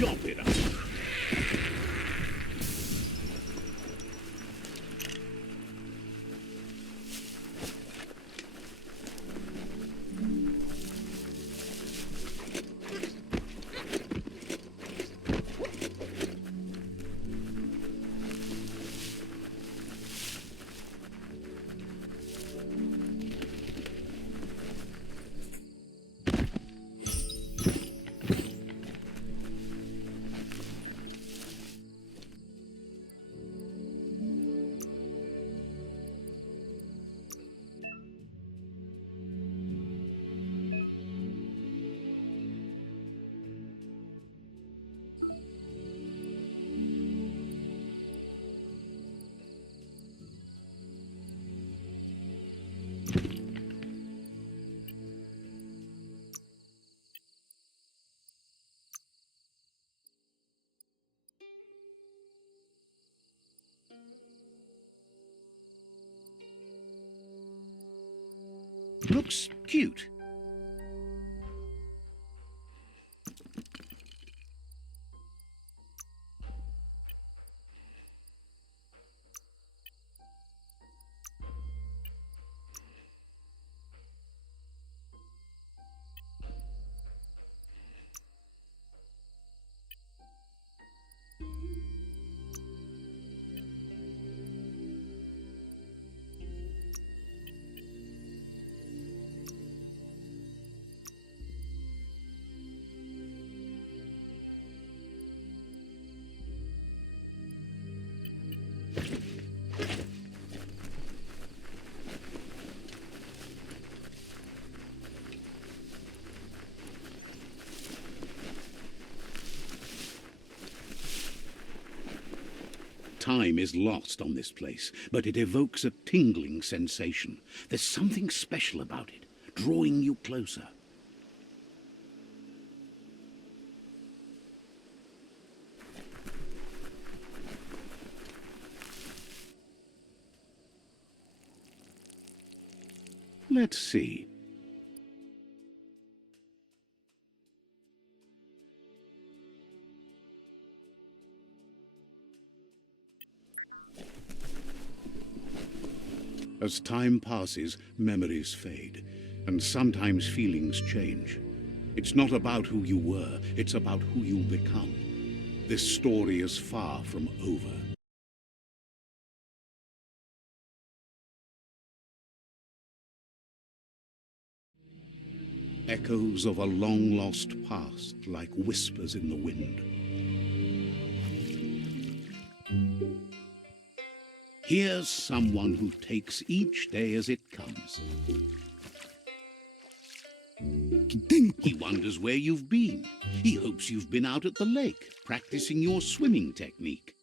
Chop it up. Looks cute. Time is lost on this place, but it evokes a tingling sensation. There's something special about it, drawing you closer. Let's see. As time passes, memories fade, and sometimes feelings change. It's not about who you were, it's about who you become. This story is far from over. Echoes of a long-lost past, like whispers in the wind. Here's someone who takes each day as it comes. He wonders where you've been. He hopes you've been out at the lake, practicing your swimming technique.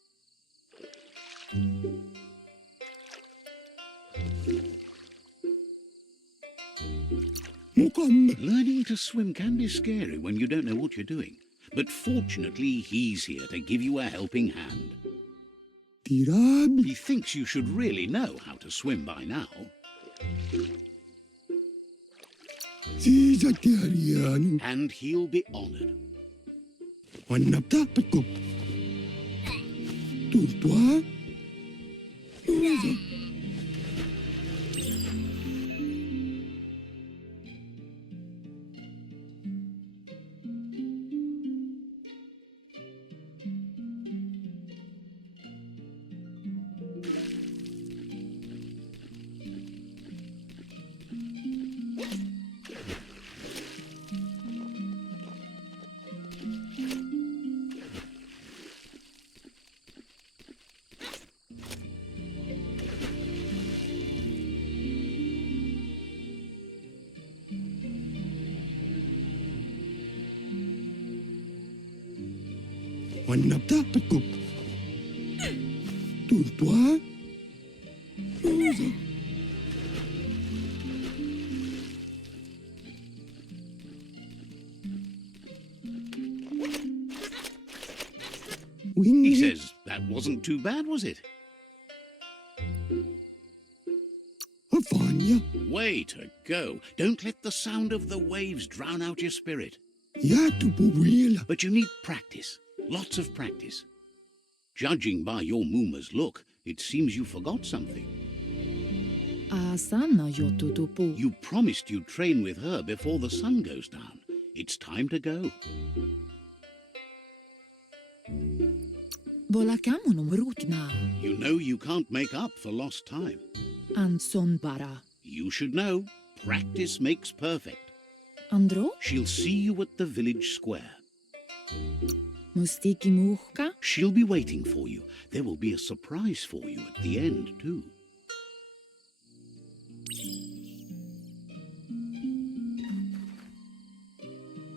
Learning to swim can be scary when you don't know what you're doing. But fortunately, he's here to give you a helping hand. He thinks you should really know how to swim by now. And he'll be honored. He says that wasn't too bad, was it? Way to go. Don't let the sound of the waves drown out your spirit. But you need practice. Lots of practice. Judging by your Mooma's look, it seems you forgot something. Sana yotutupu. You promised you'd train with her before the sun goes down. It's time to go. Volakamunum rutna. You know you can't make up for lost time. Anson bara. You should know, practice makes perfect. Andro? She'll see you at the village square. Mustiki muhka? She'll be waiting for you. There will be a surprise for you at the end, too.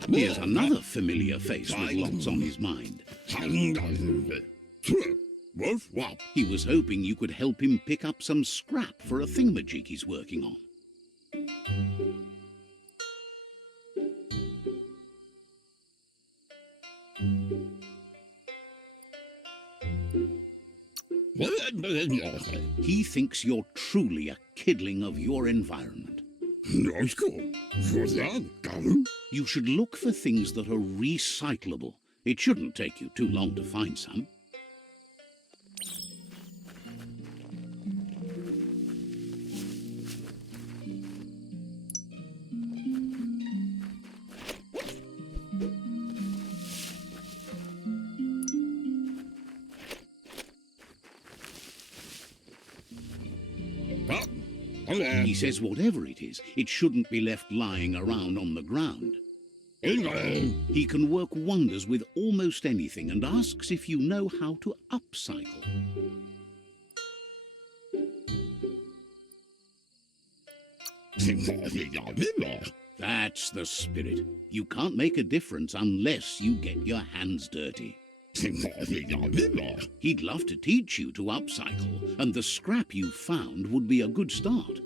Here's another familiar face with lots on his mind. He was hoping you could help him pick up some scrap for a thingamajig he's working on. He thinks you're truly a kidling of your environment. You should look for things that are recyclable. It shouldn't take you too long to find some. He says whatever it is, it shouldn't be left lying around on the ground. He can work wonders with almost anything and asks if you know how to upcycle. That's the spirit. You can't make a difference unless you get your hands dirty. He'd love to teach you to upcycle, and the scrap you found would be a good start.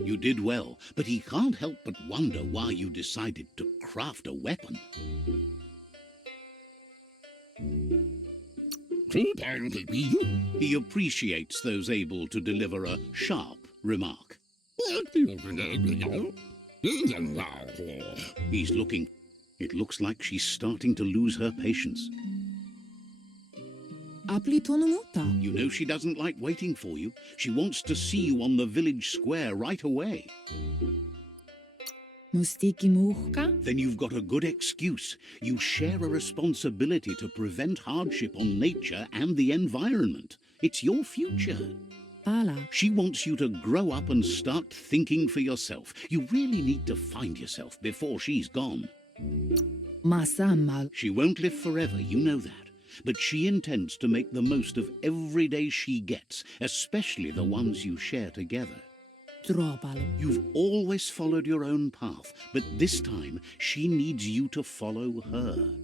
You did well, but he can't help but wonder why you decided to craft a weapon. He appreciates those able to deliver a sharp remark. He's looking. It looks like she's starting to lose her patience. You know she doesn't like waiting for you. She wants to see you on the village square right away. Then you've got a good excuse. You share a responsibility to prevent hardship on nature and the environment. It's your future. She wants you to grow up and start thinking for yourself. You really need to find yourself before she's gone. She won't live forever, you know that. But she intends to make the most of every day she gets, especially the ones you share together. You've always followed your own path, but this time she needs you to follow her.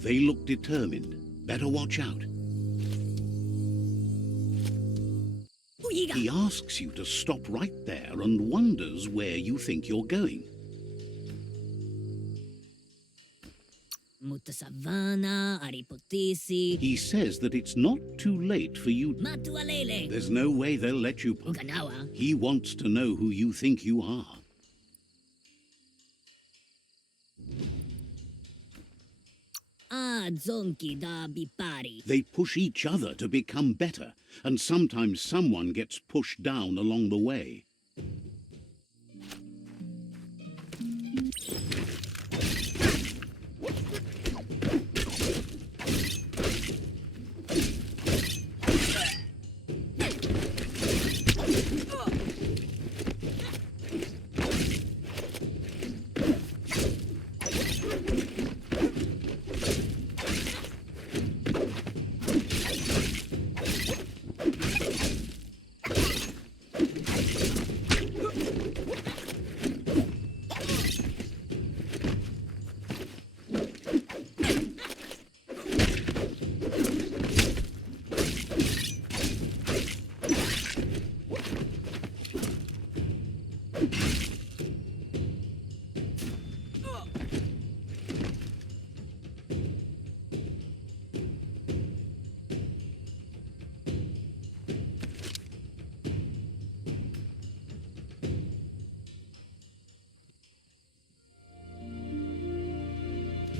They look determined. Better watch out. He asks you to stop right there and wonders where you think you're going. He says that it's not too late for you. There's no way they'll let you. He wants to know who you think you are. Da zonki da bipari. They push each other to become better, and sometimes someone gets pushed down along the way.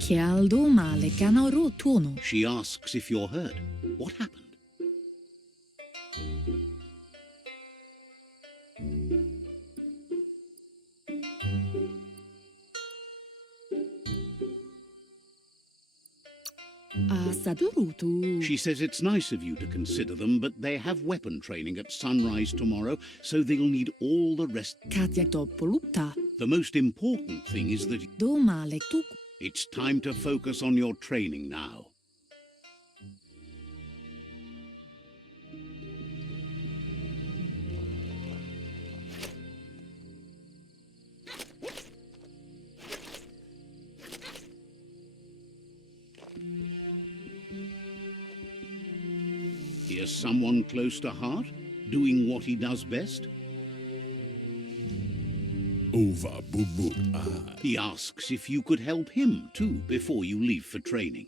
Kialdo male canaro tono. She asks if you're hurt. What happened? Sadurutu. She says it's nice of you to consider them, but they have weapon training at sunrise tomorrow, so they'll need all the rest. Katja Topolupta. The most important thing is that Do male tuk. it's time to focus on your training now. Here's someone close to heart, doing what he does best. Over bubut. He asks if you could help him too before you leave for training.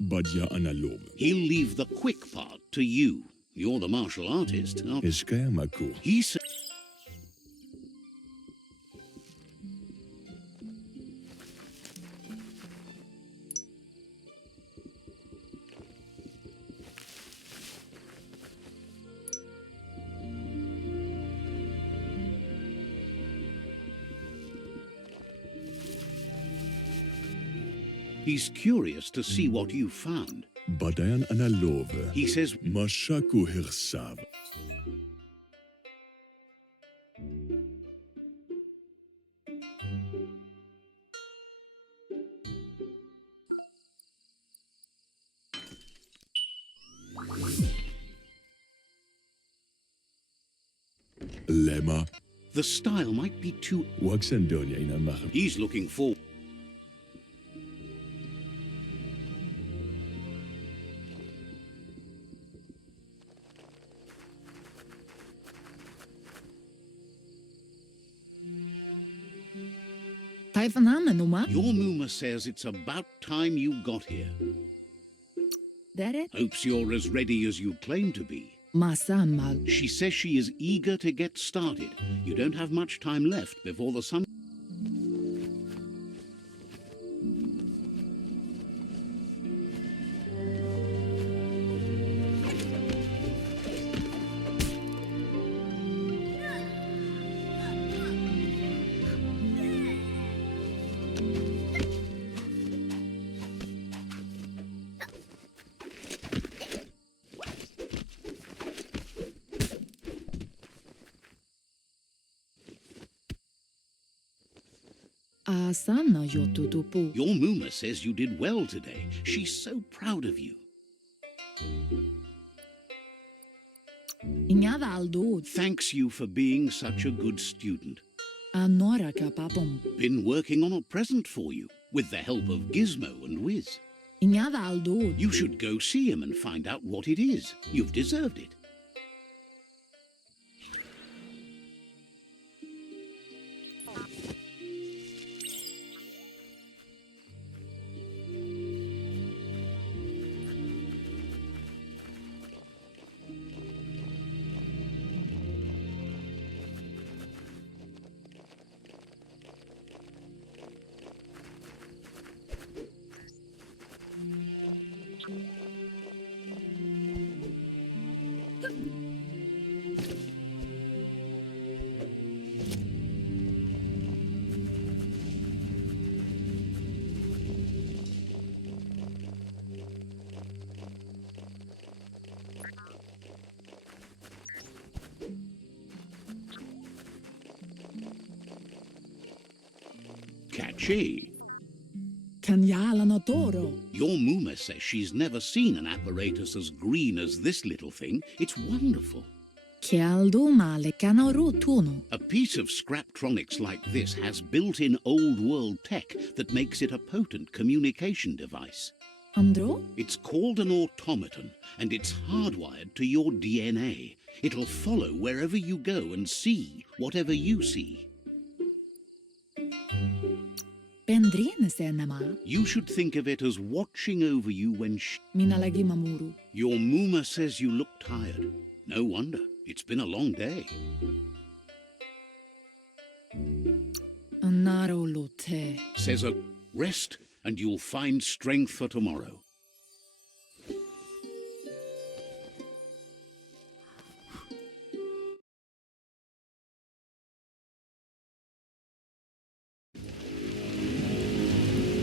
Badja analog. He'll leave the quick part to you. You're the martial artist. Eskayamako. He says he's curious to see what you found. Badayan analog. He says Mashaku hirsav. Lema. the style might be too... Waxendonia in a He's looking forward. Taifananuma. Your Muma says it's about time you got here. Dere. Hopes you're as ready as you claim to be. Masamal. She says she is eager to get started. You don't have much time left before the sun... Asana yotutupu. Your Muma says you did well today. She's so proud of you. Inyada aldo. Thanks you for being such a good student. Anora kapapom. Been working on a present for you, with the help of Gizmo and Wiz. Inyada aldo. You should go see him and find out what it is. You've deserved it. she? Kanyala no toro. Your Muma says she's never seen an apparatus as green as this little thing. It's wonderful. Kialdo male kanaru tuno. A piece of Scraptronics like this has built-in old-world tech that makes it a potent communication device. Andro? It's called an automaton, and it's hardwired to your DNA. It'll follow wherever you go and see whatever you see. Pendrine se nama. You should think of it as watching over you when Minalagi mamuru. Your Muma says you look tired. No wonder. It's been a long day. Anaro lote. Says rest and you'll find strength for tomorrow.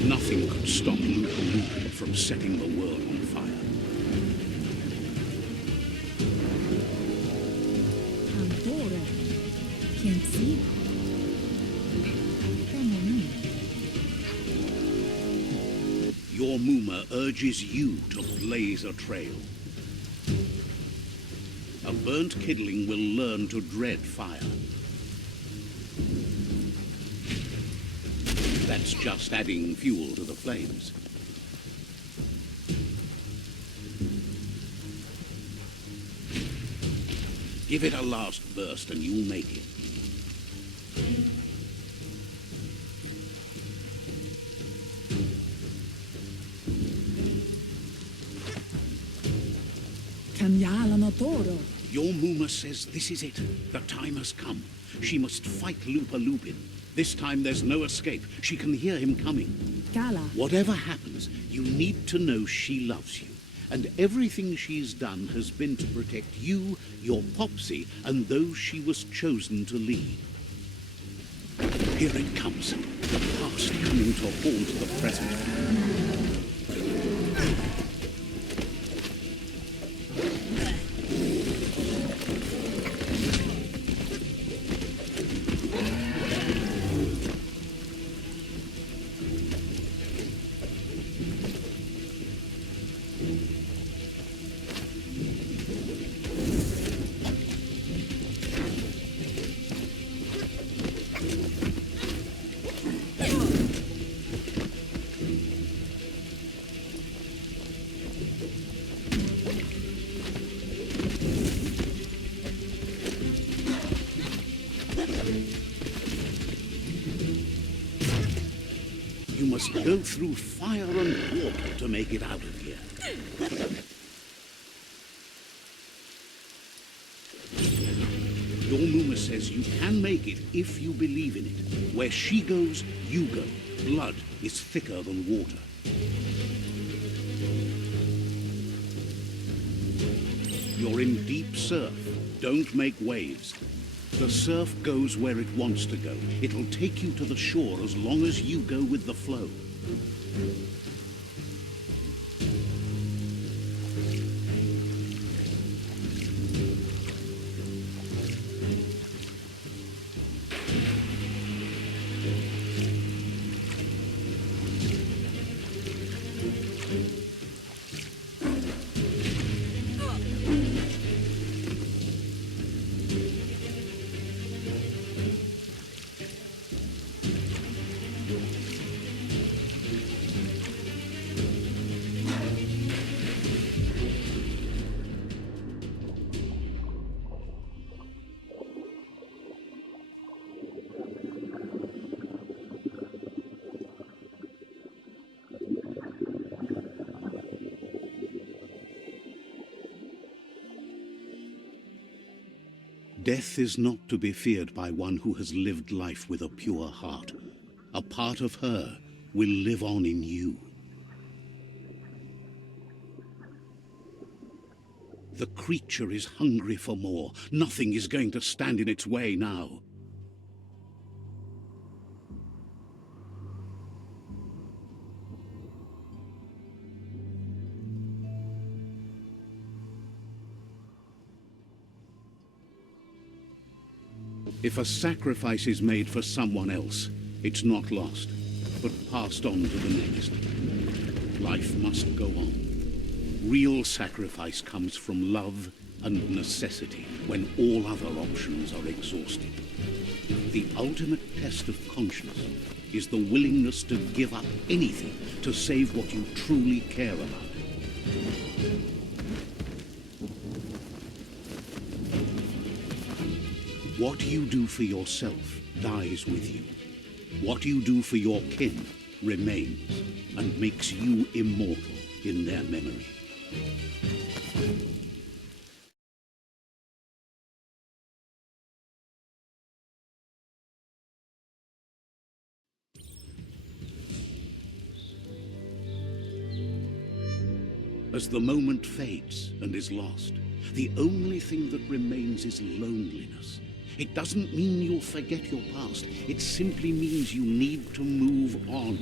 Nothing could stop Lupa from setting the world on fire. Antoro. Can't see. Your Muma urges you to blaze a trail. A burnt kidling will learn to dread fire. That's just adding fuel to the flames. Give it a last burst and you'll make it. Kanyala no toro. Your Muma says this is it. The time has come. She must fight Lupa Lupin. This time there's no escape. She can hear him coming. Kala. Whatever happens, you need to know she loves you. And everything she's done has been to protect you, your Popsy, and those she was chosen to lead. Here it comes. The past coming to haunt the present. You must go through fire and water to make it out of here. Your Muma says you can make it if you believe in it. Where she goes, you go. Blood is thicker than water. You're in deep surf. Don't make waves. The surf goes where it wants to go. It'll take you to the shore as long as you go with the flow. Death is not to be feared by one who has lived life with a pure heart. A part of her will live on in you. The creature is hungry for more. Nothing is going to stand in its way now. If a sacrifice is made for someone else, it's not lost. but passed on to the next. Life must go on. Real sacrifice comes from love and necessity when all other options are exhausted. The ultimate test of conscience is the willingness to give up anything to save what you truly care about. What you do for yourself dies with you. What you do for your kin remains and makes you immortal in their memory. As the moment fades and is lost, the only thing that remains is loneliness. It doesn't mean you'll forget your past. It simply means you need to move on.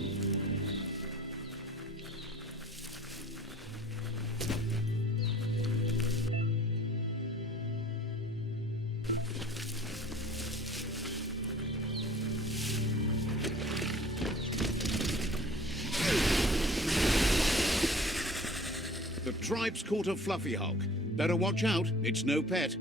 The tribe's caught a fluffy hawk. Better watch out, it's no pet.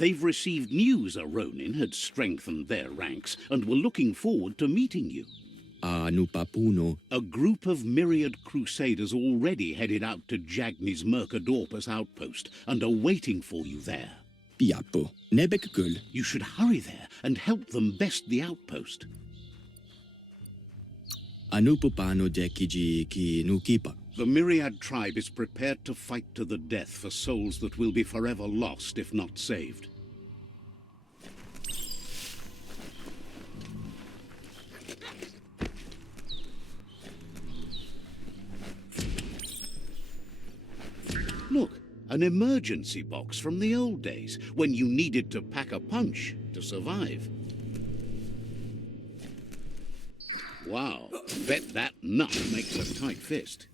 They've received news a Ronin had strengthened their ranks and were looking forward to meeting you. A group of myriad crusaders already headed out to Jagni's Mercadorpus outpost and are waiting for you there. You should hurry there and help them best the outpost. The Myriad tribe is prepared to fight to the death for souls that will be forever lost if not saved. Look, an emergency box from the old days, when you needed to pack a punch to survive. Wow, bet that nut makes a tight fist.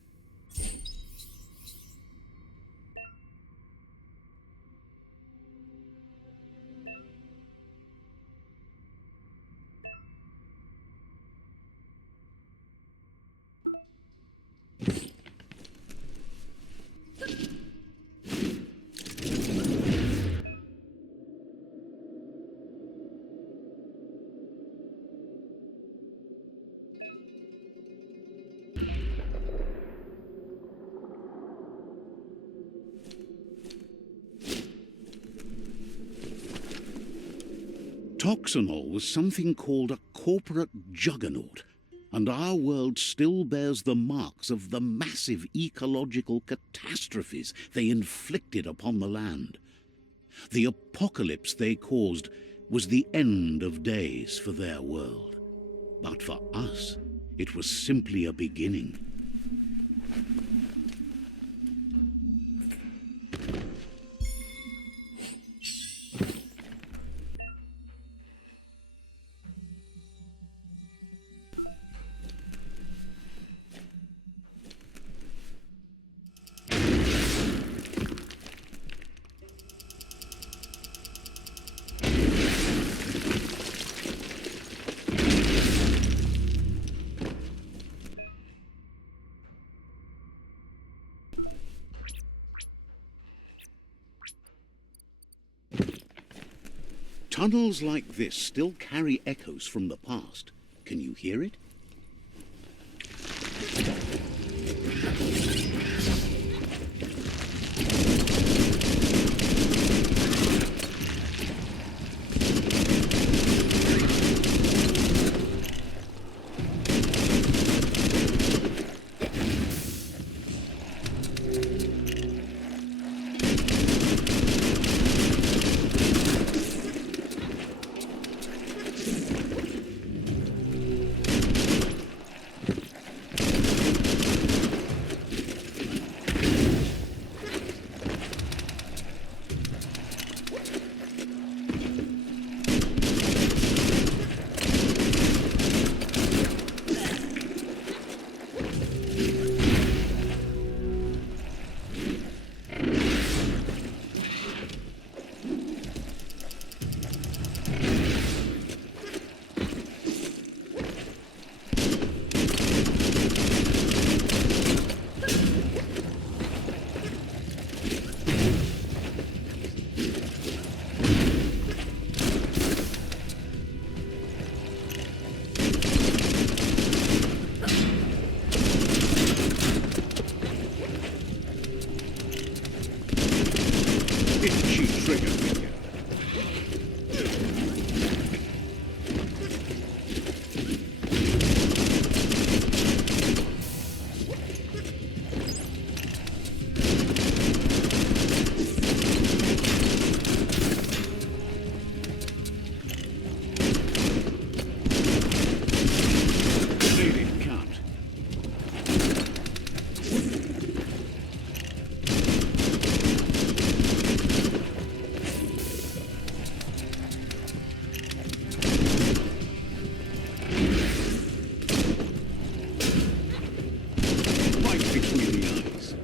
Toxanol was something called a corporate juggernaut, and our world still bears the marks of the massive ecological catastrophes they inflicted upon the land. The apocalypse they caused was the end of days for their world. But for us, it was simply a beginning. Tunnels like this still carry echoes from the past. Can you hear it? Itchy trigger finger. Native count. Right between the eyes.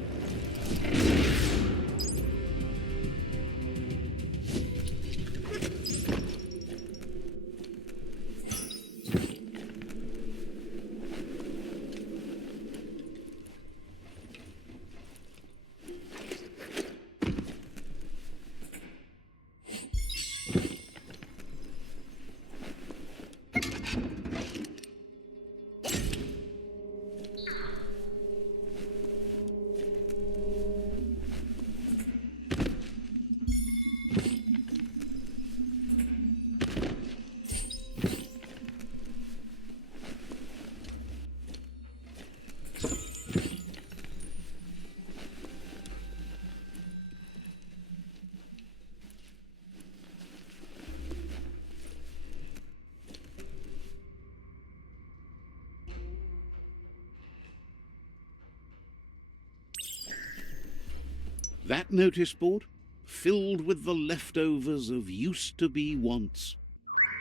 That notice board, filled with the leftovers of used-to-be wants.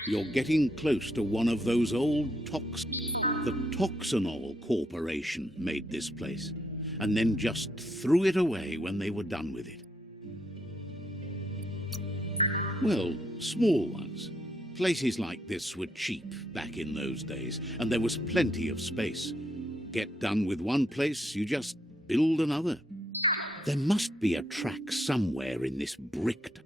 You're getting close to one of those old The Toxanol Corporation made this place, and then just threw it away when they were done with it. Well, small ones. Places like this were cheap back in those days, and there was plenty of space. Get done with one place, you just build another. There must be a track somewhere in this bricked